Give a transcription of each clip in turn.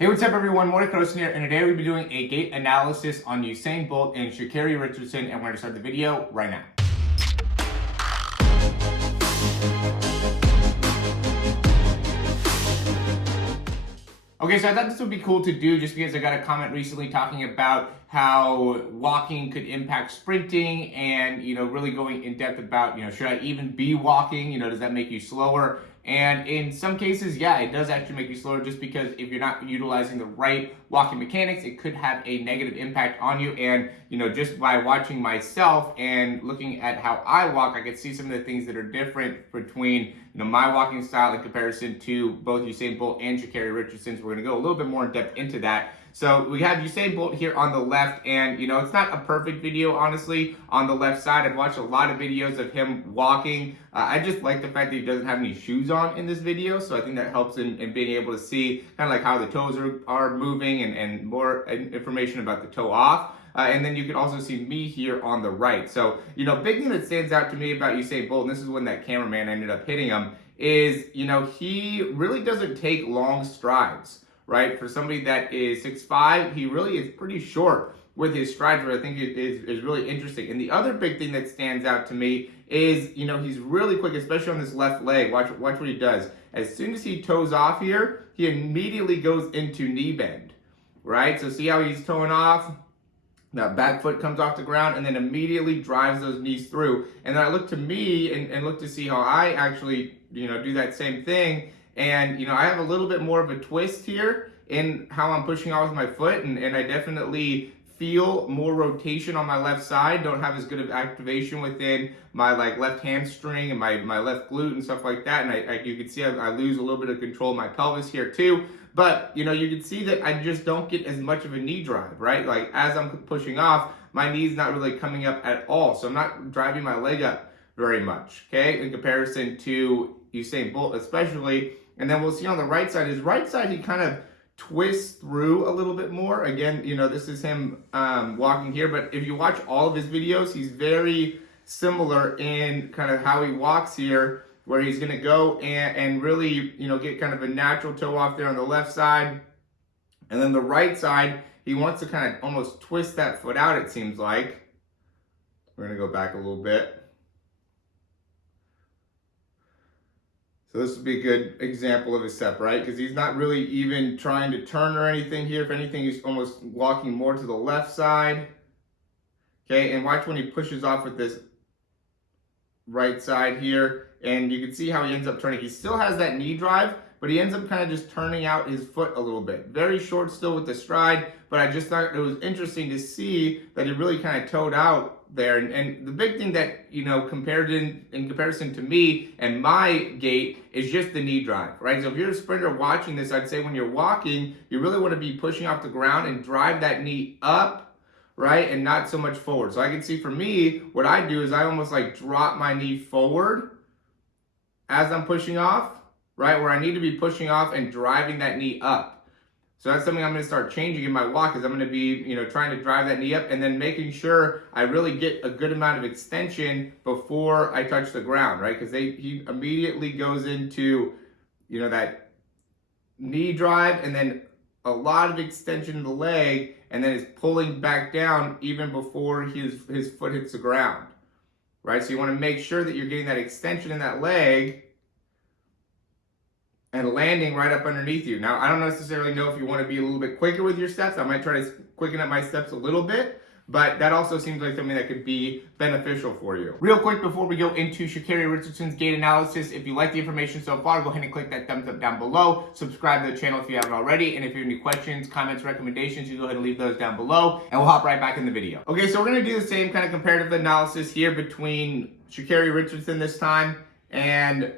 Hey, what's up everyone? Morey Croson here, and today we'll be doing a GAIT analysis on Usain Bolt and Sha'carri Richardson, and we're going to start the video right now. Okay, so I thought this would be cool to do just because I got a comment recently talking about how walking could impact sprinting and, really going in depth about, should I even be walking? Does that make you slower? And in some cases, yeah, it does actually make you slower just because if you're not utilizing the right walking mechanics, it could have a negative impact on you. And, just by watching myself and looking at how I walk, I could see some of the things that are different between, my walking style in comparison to both Usain Bolt and Sha'carri Richardson. So we're going to go a little bit more in depth into that. So we have Usain Bolt here on the left, and it's not a perfect video, honestly, on the left side. I've watched a lot of videos of him walking. I just like the fact that he doesn't have any shoes on in this video, so I think that helps in being able to see kind of like how the toes are moving and more information about the toe off. And then you can also see me here on the right. So, big thing that stands out to me about Usain Bolt, and this is when that cameraman ended up hitting him, is, he really doesn't take long strides, right? For somebody that is 6'5", he really is pretty short with his strides, which I think is really interesting. And the other big thing that stands out to me is, he's really quick, especially on this left leg. Watch what he does. As soon as he toes off here, he immediately goes into knee bend, right? So see how he's toeing off? That back foot comes off the ground and then immediately drives those knees through. And then I look to me and look to see how I actually, do that same thing. And, I have a little bit more of a twist here in how I'm pushing off with my foot. And I definitely feel more rotation on my left side. Don't have as good of activation within my left hamstring and my left glute and stuff like that. And you can see I lose a little bit of control of my pelvis here too. But, you can see that I just don't get as much of a knee drive, right? Like as I'm pushing off, my knee's not really coming up at all. So I'm not driving my leg up very much, okay? In comparison to Usain Bolt especially. And then we'll see on the right side, his right side, he kind of twists through a little bit more. Again, this is him walking here. But if you watch all of his videos, he's very similar in kind of how he walks here, where he's going to go and really, get kind of a natural toe off there on the left side. And then the right side, he wants to kind of almost twist that foot out, it seems like. We're going to go back a little bit. So this would be a good example of a step, right? Because he's not really even trying to turn or anything here. If anything, he's almost walking more to the left side. Okay, and watch when he pushes off with this right side here. And you can see how he ends up turning. He still has that knee drive, but he ends up kind of just turning out his foot a little bit. Very short still with the stride, but I just thought it was interesting to see that he really kind of toed out there. And the big thing that, compared in comparison to me and my gait is just the knee drive, right? So if you're a sprinter watching this, I'd say when you're walking, you really want to be pushing off the ground and drive that knee up, right? And not so much forward. So I can see for me, what I do is I almost drop my knee forward as I'm pushing off, right? Where I need to be pushing off and driving that knee up. So that's something I'm going to start changing in my walk, is I'm going to be, trying to drive that knee up and then making sure I really get a good amount of extension before I touch the ground, right? Because he immediately goes into, that knee drive and then a lot of extension of the leg, and then is pulling back down even before his foot hits the ground, right? So you want to make sure that you're getting that extension in that leg and landing right up underneath you. Now, I don't necessarily know if you want to be a little bit quicker with your steps. I might try to quicken up my steps a little bit, but that also seems like something that could be beneficial for you. Real quick, before we go into Sha'carri Richardson's GAIT analysis, if you like the information so far, go ahead and click that thumbs up down below. Subscribe to the channel if you haven't already. And if you have any questions, comments, recommendations, you go ahead and leave those down below, and we'll hop right back in the video. Okay, so we're going to do the same kind of comparative analysis here between Sha'carri Richardson this time. And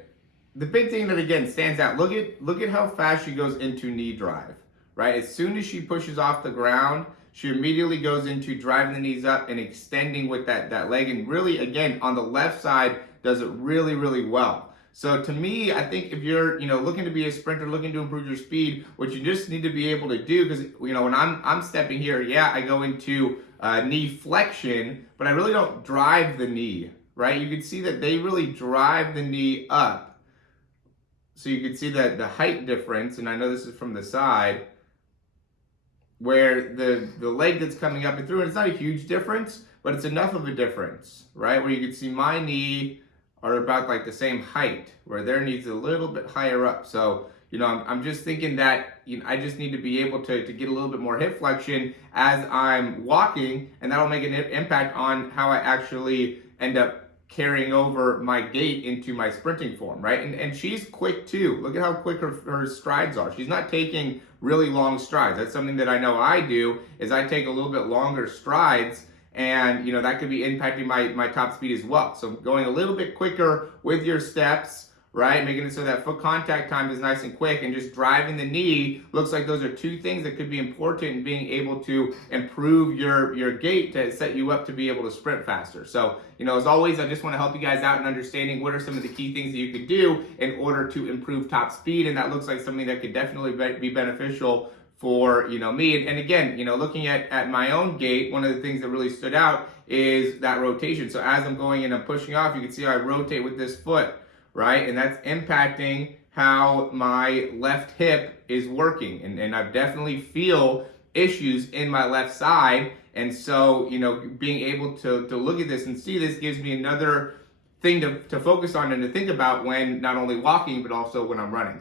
the big thing that, again, stands out, look at how fast she goes into knee drive, right? As soon as she pushes off the ground, she immediately goes into driving the knees up and extending with that leg. And really, again, on the left side, does it really, really well. So to me, I think if you're, looking to be a sprinter, looking to improve your speed, what you just need to be able to do, because, when I'm stepping here, yeah, I go into knee flexion, but I really don't drive the knee, right? You can see that they really drive the knee up. So you can see that the height difference, and I know this is from the side, where the leg that's coming up and through, and it's not a huge difference, but it's enough of a difference, right? Where you can see my knee are about like the same height, where their knee's a little bit higher up. So, I'm just thinking that I just need to be able to get a little bit more hip flexion as I'm walking, and that'll make an impact on how I actually end up carrying over my gait into my sprinting form, right? And she's quick too. Look at how quick her strides are. She's not taking really long strides. That's something that I know I do, is I take a little bit longer strides, and that could be impacting my top speed as well. So going a little bit quicker with your steps, right? Making it so that foot contact time is nice and quick, and just driving the knee looks like those are two things that could be important in being able to improve your gait to set you up to be able to sprint faster. So, as always, I just want to help you guys out in understanding what are some of the key things that you could do in order to improve top speed, and that looks like something that could definitely be beneficial for me. And again, looking at my own gait, one of the things that really stood out is that rotation. So as I'm going in and pushing off, you can see how I rotate with this foot, right? And that's impacting how my left hip is working. And I definitely feel issues in my left side. And so, being able to look at this and see this gives me another thing to focus on and to think about when not only walking, but also when I'm running.